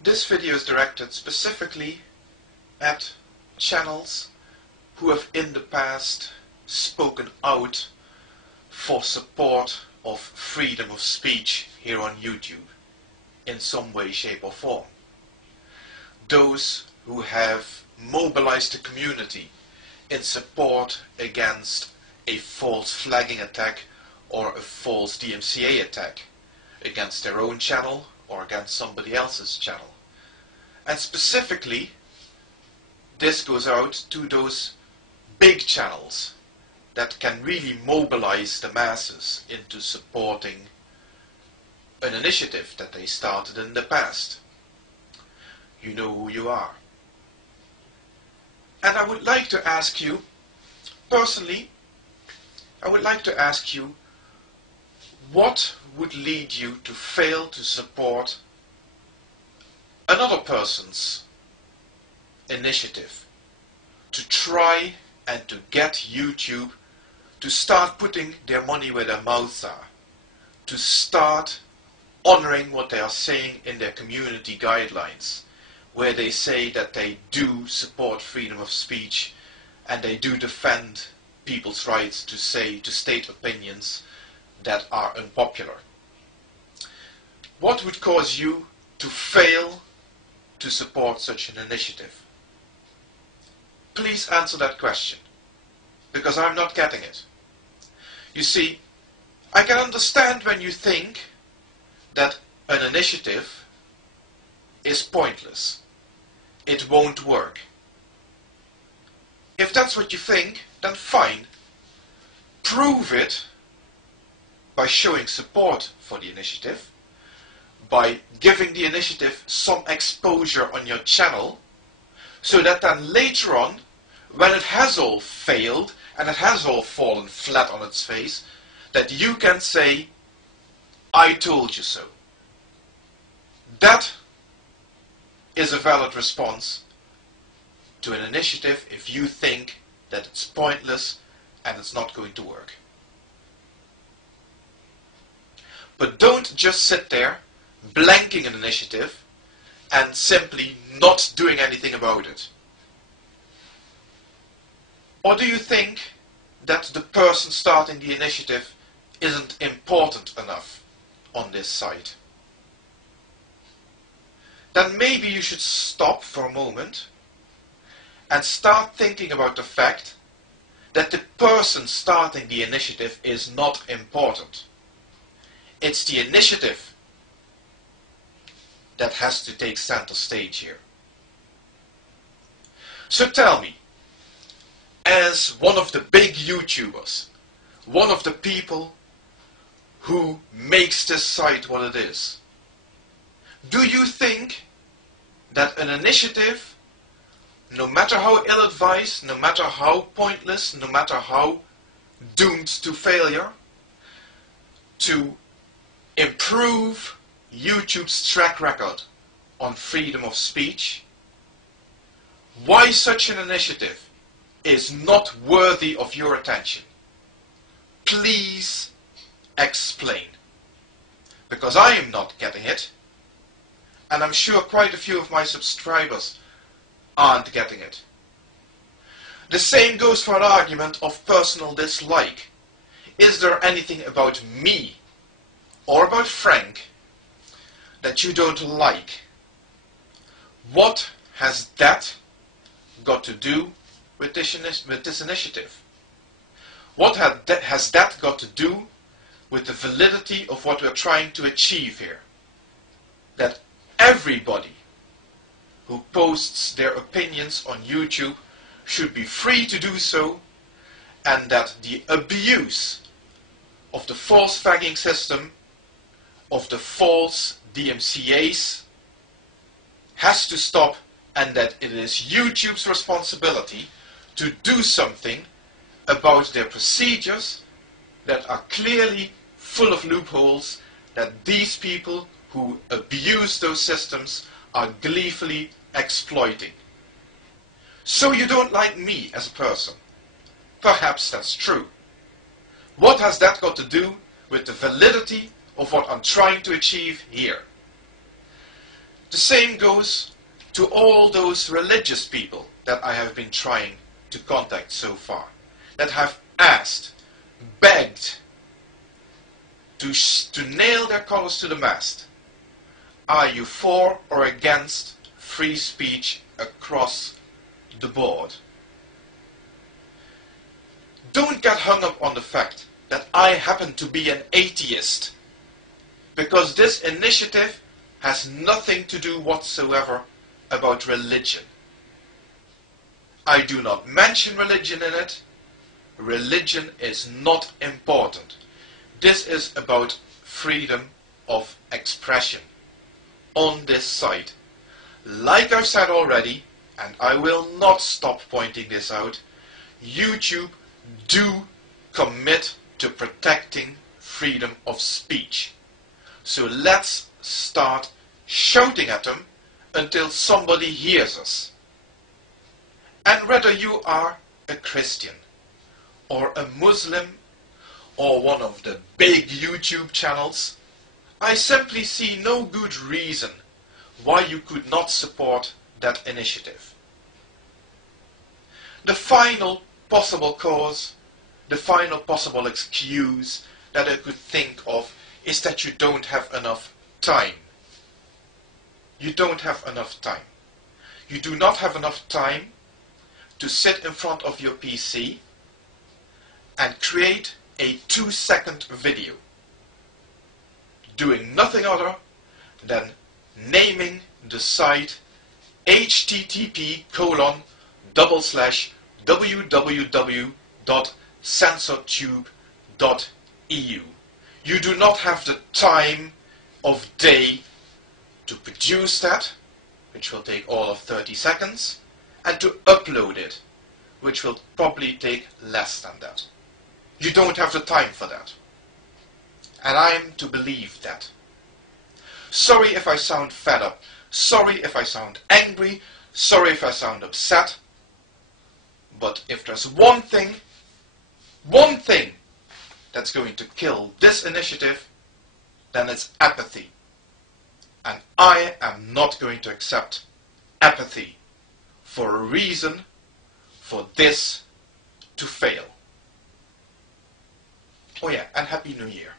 This video is directed specifically at channels who have in the past spoken out for support of freedom of speech here on YouTube in some way, shape or form. Those who have mobilized the community in support against a false flagging attack or a false DMCA attack against their own channel or against somebody else's channel. And specifically, this goes out to those big channels that can really mobilize the masses into supporting an initiative that they started in the past. You know who you are. And I would like to ask you, personally, what would lead you to fail to support another person's initiative to try and to get YouTube to start putting their money where their mouths are, to start honoring what they are saying in their community guidelines, where they say that they do support freedom of speech and they do defend people's rights to state opinions that are unpopular. What would cause you to fail to support such an initiative? Please answer that question, because I'm not getting it. You see, I can understand when you think that an initiative is pointless. It won't work. If that's what you think, then fine. Prove it by showing support for the initiative, by giving the initiative some exposure on your channel, so that then later on, when it has all failed and it has all fallen flat on its face, that you can say, I told you so. That is a valid response to an initiative if you think that it's pointless and it's not going to work. But don't just sit there blanking an initiative and simply not doing anything about it. Or do you think that the person starting the initiative isn't important enough on this site? Then maybe you should stop for a moment and start thinking about the fact that the person starting the initiative is not important. It's the initiative that has to take center stage here. So tell me, as one of the big YouTubers, one of the people who makes this site what it is, do you think that an initiative, no matter how ill-advised, no matter how pointless, no matter how doomed to failure, to improve YouTube's track record on freedom of speech, why such an initiative is not worthy of your attention? Please explain. Because I am not getting it, and I'm sure quite a few of my subscribers aren't getting it. The same goes for an argument of personal dislike. Is there anything about me or about Frank that you don't like? What has that got to do with this initiative? What has that got to do with the validity of what we're trying to achieve here? That everybody who posts their opinions on YouTube should be free to do so, and that the abuse of the false flagging system, of the false DMCAs, has to stop, and that it is YouTube's responsibility to do something about their procedures that are clearly full of loopholes, that these people who abuse those systems are gleefully exploiting. So you don't like me as a person. Perhaps that's true. What has that got to do with the validity of what I'm trying to achieve here? The The same goes to all those religious people that I have been trying to contact so far, that have asked, begged, to nail their colors to the mast. Are you for or against free speech across the board? Don't get hung up on the fact that I happen to be an atheist, because this initiative has nothing to do whatsoever about religion. I do not mention religion in it. Religion is not important. This is about freedom of expression on this site. Like I've said already, and I will not stop pointing this out, YouTube do commit to protecting freedom of speech. So let's start shouting at them until somebody hears us. And whether you are a Christian or a Muslim or one of the big YouTube channels, I simply see no good reason why you could not support that initiative. The final possible cause, the final possible excuse that I could think of is that you don't have enough time. You don't have enough time. You do not have enough time to sit in front of your PC and create a 2-second video doing nothing other than naming the site http://www.censortube.eu. You do not have the time of day to produce that, which will take all of 30 seconds, and to upload it, which will probably take less than that. You don't have the time for that. And I'm to believe that. Sorry if I sound fed up. Sorry if I sound angry. Sorry if I sound upset. But if there's one thing that's going to kill this initiative, then it's apathy. And I am not going to accept apathy for a reason for this to fail. Oh yeah, and Happy New Year.